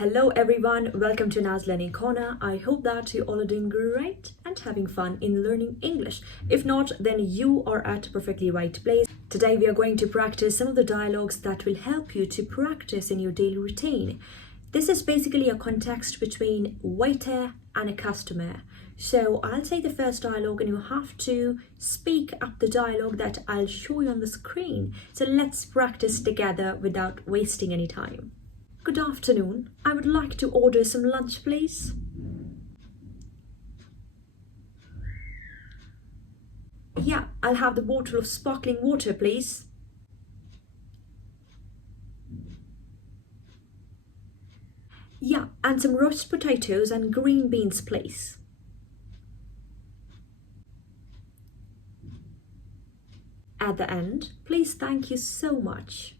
Hello everyone, welcome to Naz Learning Corner. I hope that you all are doing great and having fun in learning English. If not, then you are at a perfectly right place. Today we are going to practice some of the dialogues that will help you to practice in your daily routine. This is basically a context between waiter and a customer. So I'll say the first dialogue and you have to speak up the dialogue that I'll show you on the screen. So let's practice together without wasting any time. Good afternoon. I would like to order some lunch, please. Yeah, I'll have the bottle of sparkling water, please. Yeah, and some roast potatoes and green beans, please. At the end, please thank you so much.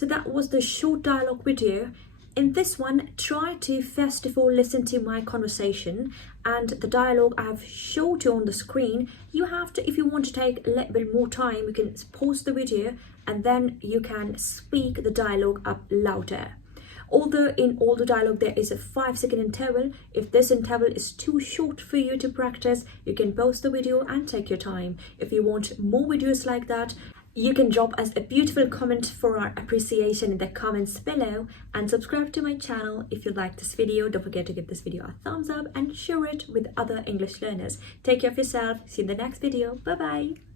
So that was the short dialogue video. In this one, try to first of all listen to my conversation and the dialogue I've showed you on the screen. You have to, if you want to take a little bit more time, you can pause the video and then you can speak the dialogue up louder. Although in all the dialogue there is a 5-second interval, if this interval is too short for you to practice, you can pause the video and take your time. If you want more videos like that, you can drop us a beautiful comment for our appreciation in the comments below and subscribe to my channel if you like this video. Don't forget to give this video a thumbs up and share it with other English learners. Take care of yourself. See you in the next video. Bye bye.